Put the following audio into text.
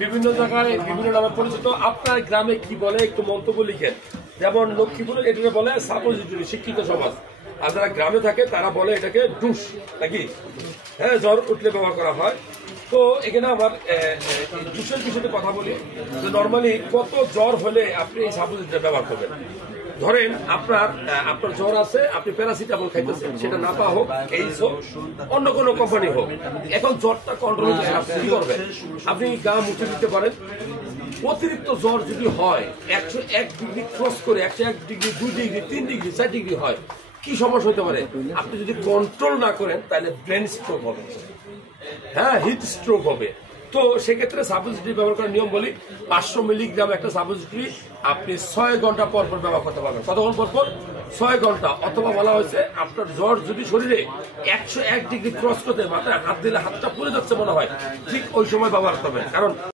বিভিন্ন জায়গায় বিভিন্ন নামে পরিচিত। আপনার গ্রামে কি বলে একটু মন্তব্য লিখেন। যেমন লক্ষ্মীপুরে এটাকে বলে সাপোজিটরি, শিক্ষিত সমাজ। আর যারা গ্রামে থাকে তারা বলে এটাকে ডুস, নাকি? হ্যাঁ, জ্বর উঠলে ব্যবহার করা হয়। তো এখানে আমার ডুসের বিষয়ে কথা বলি যে নর্মালি কত জ্বর হলে আপনি এই সাপোজিটরি ব্যবহার করবেন। ধরেন আপনার জ্বর আছে, আপনি প্যারাসিটামল খাইতেছেন, সেটা নাপা হোক, এইস হোক, অন্য কোনো কোম্পানি হোক। এখন জ্বরটা কন্ট্রোল কি করবেন? আপনি গা মুছে দিতে পারেন। অতিরিক্ত জ্বর যদি হয় 101 ডিগ্রি ক্রস করে 101 ডিগ্রি, 2 ডিগ্রি, 3 ডিগ্রি, 4 ডিগ্রি হয়, কি সমস্যা হতে পারে? আপনি যদি কন্ট্রোল না করেন তাহলে ব্রেন স্ট্রোক হবে, হ্যাঁ, হিট স্ট্রোক হবে। তো সেক্ষেত্রে সাপোজিটরি ব্যবহার করার নিয়ম বলি, 500 মিলিগ্রাম একটা সাপোজিটরি আপনি 6 ঘন্টা পর পর ব্যবহার করতে পারবেন। কতক্ষণ পর পর? 6 ঘন্টা। অথবা বলা হয়েছে আপনার জ্বর যদি শরীরে 101 ডিগ্রি ক্রস করতে মাথায় হাত দিলে হাতটা পুড়ে যাচ্ছে মনে হয়, ঠিক ওই সময় ব্যবহার করবেন। কারণ